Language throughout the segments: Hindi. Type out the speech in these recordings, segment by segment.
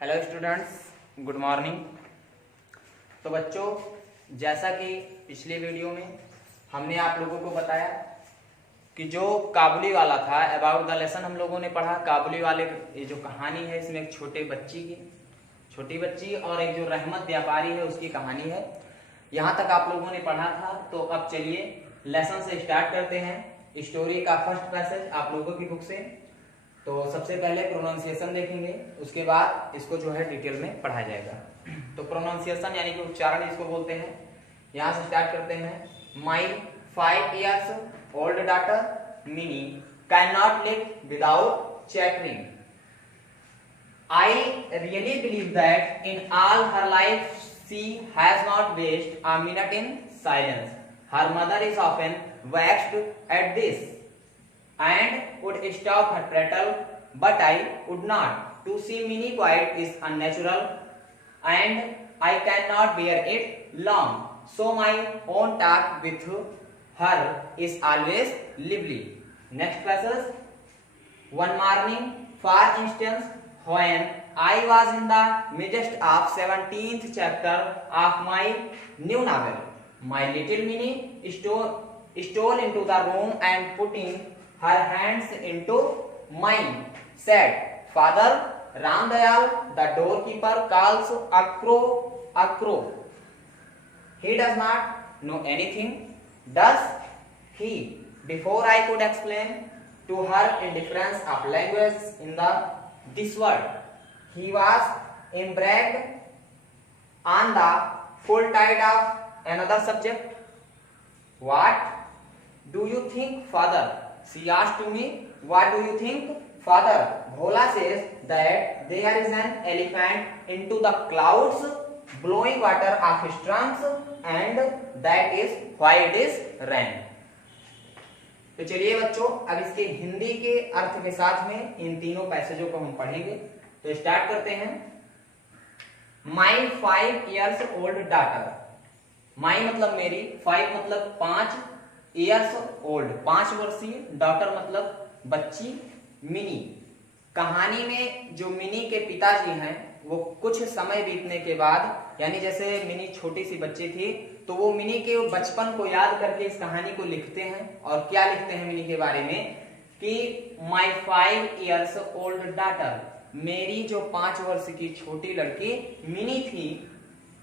Hello students, good morning. तो बच्चों, जैसा कि पिछले वीडियो में हमने आप लोगों को बताया कि जो काबुली वाला था, अबाउट द लेसन हम लोगों ने पढ़ा। काबुली वाले ये जो कहानी है, इसमें एक छोटी बच्ची और एक जो रहमत व्यापारी है उसकी कहानी है। यहाँ तक आप लोगों ने पढ़ा था। तो अब चलिए लेसन से स्टार्ट करते हैं। स्टोरी का फर्स्ट पैसेज आप लोगों की बुक से। तो सबसे पहले प्रोनाउंसिएशन देखेंगे, उसके बाद इसको जो है डिटेल में पढ़ाया जाएगा। तो प्रोनाउंसिएशन यानी कि उच्चारण इसको बोलते हैं। यहाँ से स्टार्ट करते हैं। माई 5 years old daughter Minnie cannot live without chattering. I really believe that in all her life she has not wasted a minute in silence. Her mother is often vexed at this and would stop her prattle, but I would not. To see Minnie quiet is unnatural, and I cannot bear it long. So my own talk with her is always lively. Next passage. One morning, for instance, when I was in the midst of 17th chapter of my new novel, my little Minnie stole into the room and putting her hands into mine, said, "Father, Ramdayal, the doorkeeper, calls a crow. He does not know anything, does he?" Before I could explain to her indifference of language in this world, he was embarked on the full tide of another subject. "What do you think, father?" she asked to me. "What do you think, father?" Bhola says that there is an elephant into the clouds blowing water of storms, and that is why it is rain. तो चलिए बच्चों, अब इसके हिंदी के अर्थ के साथ में इन तीनों पैसेजों को हम पढ़ेंगे। तो स्टार्ट करते हैं। माई 5 years old daughter। माई मतलब मेरी, 5 मतलब 5, years old 5 वर्षीय, डॉटर मतलब बच्ची, मिनी। कहानी में जो मिनी के पिताजी हैं वो कुछ समय बीतने के बाद, यानी जैसे मिनी छोटी सी बच्ची थी तो वो मिनी के बचपन को याद करके इस कहानी को लिखते हैं। और क्या लिखते हैं मिनी के बारे में कि माई 5 years old daughter, मेरी जो 5 वर्ष की छोटी लड़की मिनी थी,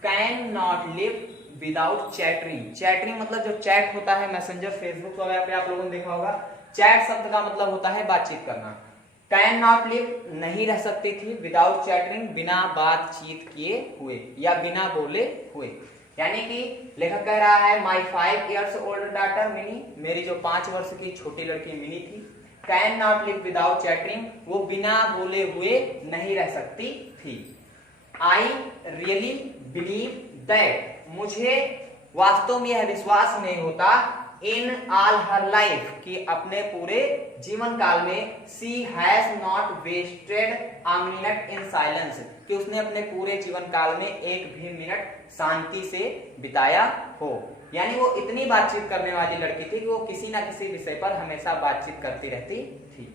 can not live without chattering. Chattering मतलब जो चैट होता है मैसेंजर, फेसबुक वगैरह पे आप लोगों ने देखा होगा। चैट शब्द का मतलब होता है बातचीत करना। कैन नॉट लिव नहीं रह सकती थी, विदाउट चैटरिंग बिना बातचीत किए हुए या बिना बोले हुए। यानी कि लेखक कह रहा है माई 5 years old daughter मिनी, मेरी जो 5 वर्ष की छोटी लड़की मिनी थी, can not live without chattering, वो बिना बोले हुए नहीं रह सकती थी। आई रियली बिलीव दैट, मुझे वास्तव में यह विश्वास नहीं होता, इन ऑल हर लाइफ, कि अपने पूरे जीवन काल में, she has not wasted a minute in silence, कि उसने अपने पूरे जीवन काल में एक भी मिनट शांति से बिताया हो। यानी वो इतनी बातचीत करने वाली लड़की थी कि वो किसी ना किसी विषय पर हमेशा बातचीत करती रहती थी।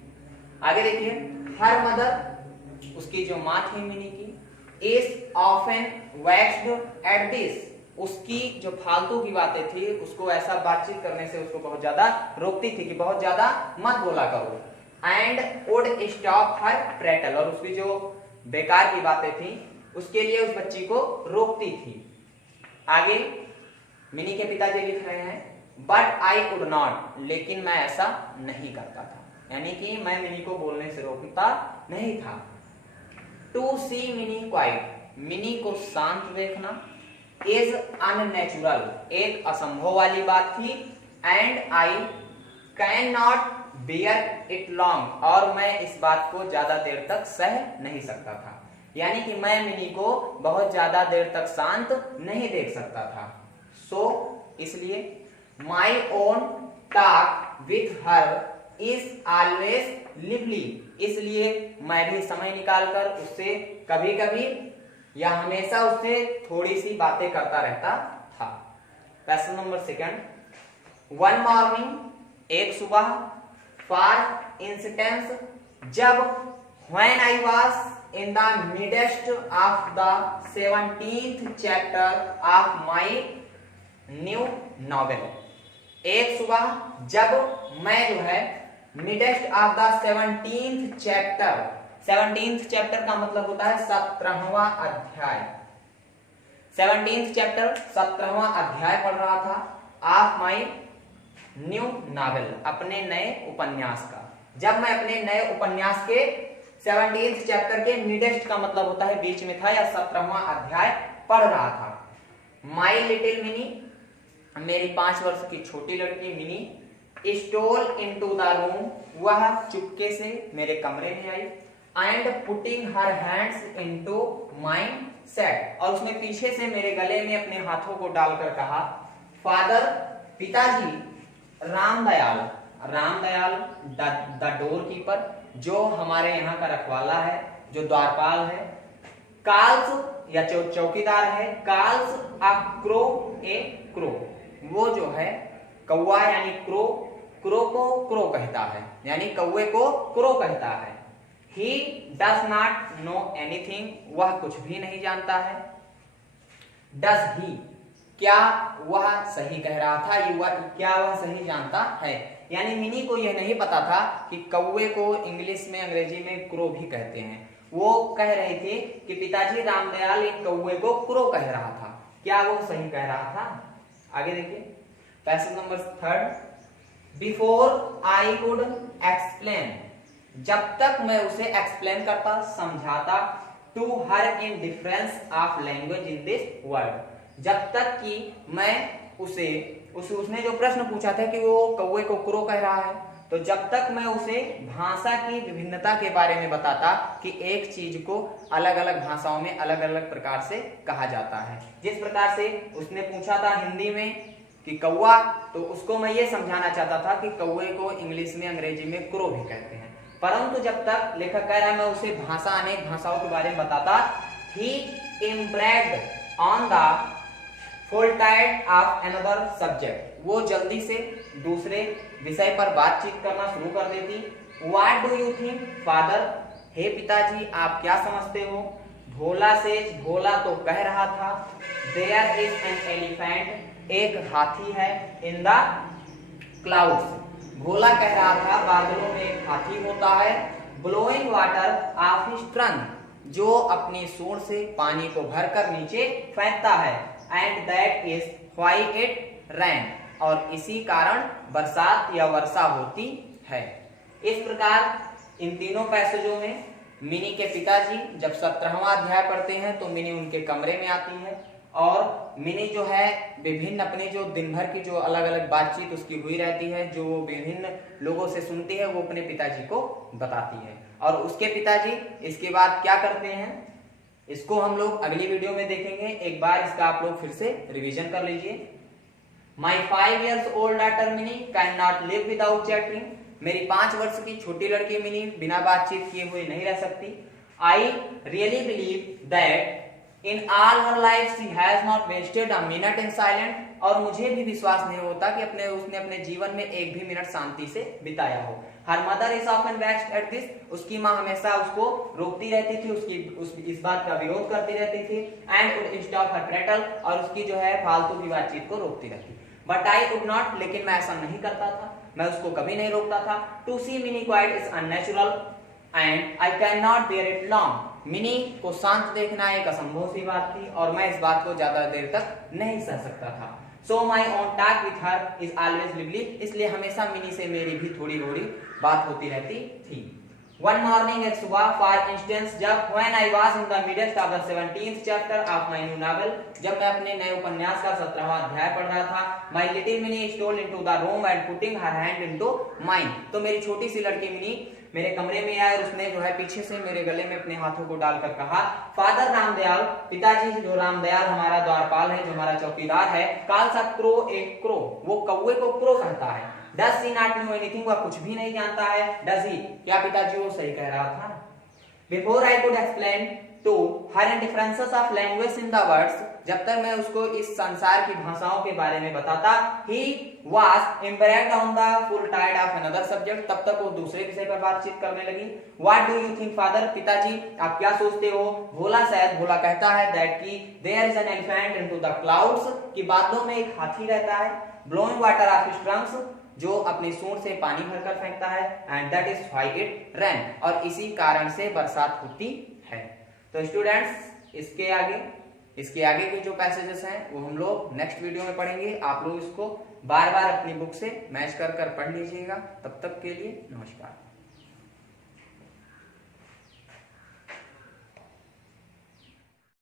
आगे देखिए। हर मदर, उसकी जो माँ थी मिनी की, is often vaxxed at this, उसकी जो फालतू की बातें थी उसको ऐसा बातचीत करने से उसको बहुत ज्यादा रोकती थी कि बहुत ज्यादा मत बोला करो। And would stop her petrol, और उसकी जो बेकार की बातें थी उसके लिए उस बच्ची को रोकती थी। आगे मिनी के पिताजी लिख रहे हैं, बट आई कुड नॉट, लेकिन मैं ऐसा नहीं करता था, यानी कि मैं मिनी को बोलने से रोकता नहीं था। To see Mini quiet, Mini को शांत देखना, इज अननेचुरल, एक असंभव वाली बात थी। And I can not bear it long, और मैं इस बात को ज्यादा देर तक सह नहीं सकता था। यानी कि मैं मिनी को बहुत ज्यादा देर तक शांत नहीं देख सकता था। सो इसलिए माई own talk with her is always lively, इसलिए मैं भी समय निकालकर उससे कभी कभी या हमेशा उससे थोड़ी सी बातें करता रहता था। Passage number 2। वन मॉर्निंग, एक सुबह, फॉर इंस्टेंस, जब, When I was in the midst of the 17th chapter of my new novel, एक सुबह जब मैं जो है midst of the 17th chapter, 17th chapter का मतलब होता है 17वां अध्याय, 17th chapter 17वां अध्याय पढ़ रहा था of my new novel, अपने नए उपन्यास का। जब मैं अपने नए उपन्यास के 17th चैप्टर के मिडेस्ट का मतलब होता है बीच में था या 17वां अध्याय पढ़ रहा था। माई लिटिल मिनी, मेरी 5 वर्ष की छोटी लड़की Mini, stole into the room, वह चुपके से मेरे कमरे में आई, and putting her hands into mine said, और उसने पीछे से मेरे गले में अपने हाथों को डालकर कहा, फादर, पिताजी, Ramdayal, Ramdayal the door keeper, जो हमारे यहाँ का रखवाला है, जो द्वारपाल है, काल्स या चौकीदार है, calls a crow A crow, वो जो है कौवा यानी क्रो, क्रो को क्रो कहता है, यानी कौवे को क्रो कहता है। He does not know anything, वह कुछ भी नहीं जानता है। डज ही, क्या वह सही कह रहा था, क्या वह सही जानता है, यानी मिनी को यह नहीं पता था कि कौवे को इंग्लिश में अंग्रेजी में क्रो भी कहते हैं। वो कह रहे थे कि पिताजी रामदयाल इन कौवे को क्रो कह रहा था, क्या वो सही कह रहा था? आगे देखिए passage number 3, before I could explain, जब तक मैं उसे एक्सप्लेन करता, समझाता, to her in difference of language in this world, जब तक कि मैं उसने जो प्रश्न पूछा था कि वो कौवे को क्रो कह रहा है, तो जब तक मैं उसे भाषा की विभिन्नता के बारे में बताता कि एक चीज को अलग अलग भाषाओं में अलग अलग प्रकार से कहा जाता है। जिस प्रकार से उसने पूछा था हिंदी में कि कौवा, तो उसको मैं ये समझाना चाहता था कि कौवे को इंग्लिश में अंग्रेजी में क्रो भी कहते हैं। परंतु जब तक लेखक कह रहा है मैं उसे अनेक भाषाओं के बारे में बताता, he impressed on the full tide of another subject, वो जल्दी से दूसरे विषय पर बातचीत करना शुरू कर देती। What do you think father, हे पिताजी आप क्या समझते हो? भोला से, भोला तो कह रहा था, देयर इज एन एलिफेंट, एक हाथी है, इन द क्लाउड्स, भोला कह रहा था बादलों में एक हाथी होता है, blowing water of his trunk, जो अपनी सूंड से पानी को भरकर नीचे फेंकता है, and that is why it rain, और इसी कारण बरसात या वर्षा होती है। इस प्रकार इन तीनों पैसेजों में मिनी के पिताजी जब 17वां अध्याय पढ़ते हैं तो मिनी उनके कमरे में आती है और मिनी जो है विभिन्न अपने जो दिन भर की जो अलग अलग बातचीत उसकी हुई रहती है, जो विभिन्न लोगों से सुनती है, वो अपने पिताजी को बताती है। और उसके पिताजी इसके बाद क्या करते हैं इसको हम लोग अगली वीडियो में देखेंगे। एक बार इसका आप लोग फिर से रिवीजन कर लीजिए। माई 5 years old daughter mini can not live without chatting, मेरी 5 वर्ष की छोटी लड़की मिनी बिना बातचीत किए हुए नहीं रह सकती। I really believe that in all her life she has not wasted a minute in silent, और मुझे भी विश्वास नहीं होता कि उसने अपने जीवन में एक भी मिनट शांति से बिताया हो। Her mother is often vexed at this, उसकी माँ हमेशा उसको रोकती रहती थी, इस बात का विरोध करती रहती थी। And would stop her petrol, और उसकी जो है फालतू की बातचीत को रोकती रहती। बट आई कुड नॉट, लेकिन मैं ऐसा नहीं करता था, मैं उसको कभी नहीं रोकता था। To see Mini quiet is unnatural and I can not bear it long, Mini को शांत देखना एक असंभव सी बात थी और मैं इस बात को ज्यादा देर तक नहीं सह सकता था। So my own talk with her is always lively, इसलिए हमेशा मिनी से मेरी भी थोड़ी थोड़ी बात होती रहती थी। वन मॉर्निंग, एक सुबह, फॉर इंस्टेंस, जब when I was in the midst of the 17th chapter of my new novel, जब मैं अपने नए उपन्यास का 17वां अध्याय पढ़ रहा था। My little Mini stole into the room and putting her hand into mine, तो मेरी छोटी सी लड़की मिनी मेरे कमरे में आई और उसने जो है पीछे से मेरे गले में अपने हाथों को डालकर कहा, फादर रामदयाल, पिताजी जो रामदयाल हमारा द्वारपाल है, जो हमारा चौकीदार है, काल सा क्रो एक क्रो, वो कौवे को क्रो कहता है। Does he not know anything, वह कुछ भी नहीं जानता है। डज ही, क्या पिताजी वो सही कह रहा था? Before I could explain to her differences of language in the words, जब तक मैं उसको इस संसार की भाषाओं के बारे में बताता, he was impact on the full tide of another subject, तब तक वो दूसरे विषय पर बातचीत करने लगी। What do you think father, पिताजी आप क्या सोचते हो? भोला भोला कहता है दैट की there is an elephant into the clouds, कि बादलों में एक हाथी रहता है। Blowing water of his trunks, जो अपने सूंड से पानी भरकर फेंकता है। And that is why it rain, और इसी कारण से बरसात होती है। तो स्टूडेंट्स इसके आगे के जो पैसेजेस हैं वो हम लोग नेक्स्ट वीडियो में पढ़ेंगे। आप लोग इसको बार बार अपनी बुक से मैच कर पढ़ लीजिएगा। तब तक के लिए नमस्कार।